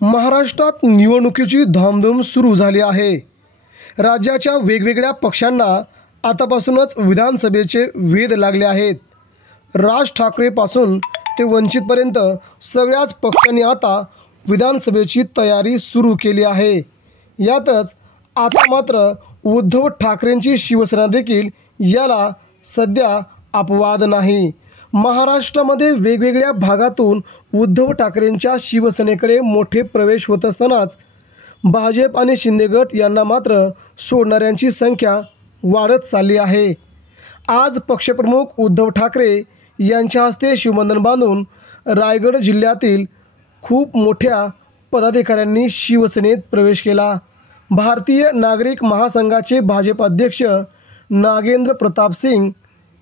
महाराष्ट्रात निवडणुकीची धामधूम सुरू झाली आहे। राज्याच्या वेगवेगळ्या पक्षांना आतापासूनच विधानसभेचे वेध लागले आहेत। राज ठाकरेपासून ते वंचितपर्यंत सगळ्याच पक्षांनी आता विधानसभेची तयारी सुरू केली आहे। यातच आता मात्र उद्धव ठाकरेंची शिवसेना देखील याला सध्या अपवाद नाही। महाराष्ट्रामध्ये वेगवेगळ्या भागातून उद्धव ठाकरेंच्या शिवसेनेकडे मोठे प्रवेश होत असतानाच भाजप आणि शिंदे गट यांना मात्र सोडणाऱ्यांची संख्या वाढत चालली आहे। आज पक्षप्रमुख उद्धव ठाकरे यांच्या हस्ते शिवबंधन बांधून रायगड जिल्ह्यातील खूप मोठ्या पदाधिकाऱ्यांनी शिवसेनेत प्रवेश केला। भारतीय नागरिक महासंघाचे भाजप अध्यक्ष नागेंद्र प्रताप सिंग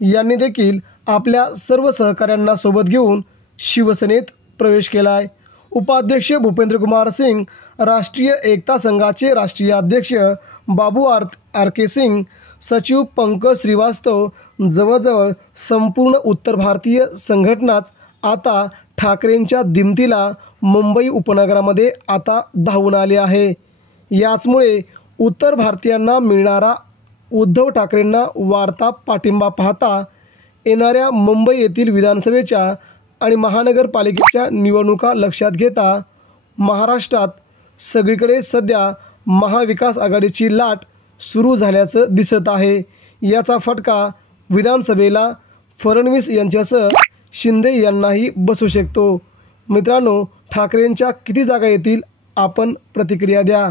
यांनी देखील आपल्या सर्व सहकाऱ्यांना सोबत घेऊन शिवसेनेत प्रवेश केला आहे। उपाध्यक्ष भूपेंद्र कुमार सिंग, राष्ट्रीय एकता संघाचे राष्ट्रीय अध्यक्ष बाबू आर के सिंग, सचिव पंकज श्रीवास्तव, जवळजवळ संपूर्ण उत्तर भारतीय संघटनाच आता ठाकरेंच्या दिमतीला मुंबई उपनगरामध्ये आता धावून आली आहे। याचमुळे उत्तर भारतीयांना मिळणारा उद्धव ठाकरेंना वाढता पाठिंबा पाहता येणाऱ्या मुंबई येथील विधानसभेच्या आणि महानगरपालिकेच्या निवडणुका लक्षात घेता महाराष्ट्रात सगळीकडे सध्या महाविकास आघाडीची लाट सुरू झाल्याचं दिसत आहे। याचा फटका विधानसभेला फडणवीस यांच्यासह शिंदे यांनाही बसू शकतो। मित्रांनो, ठाकरेंच्या किती जागा येतील, आपण प्रतिक्रिया द्या।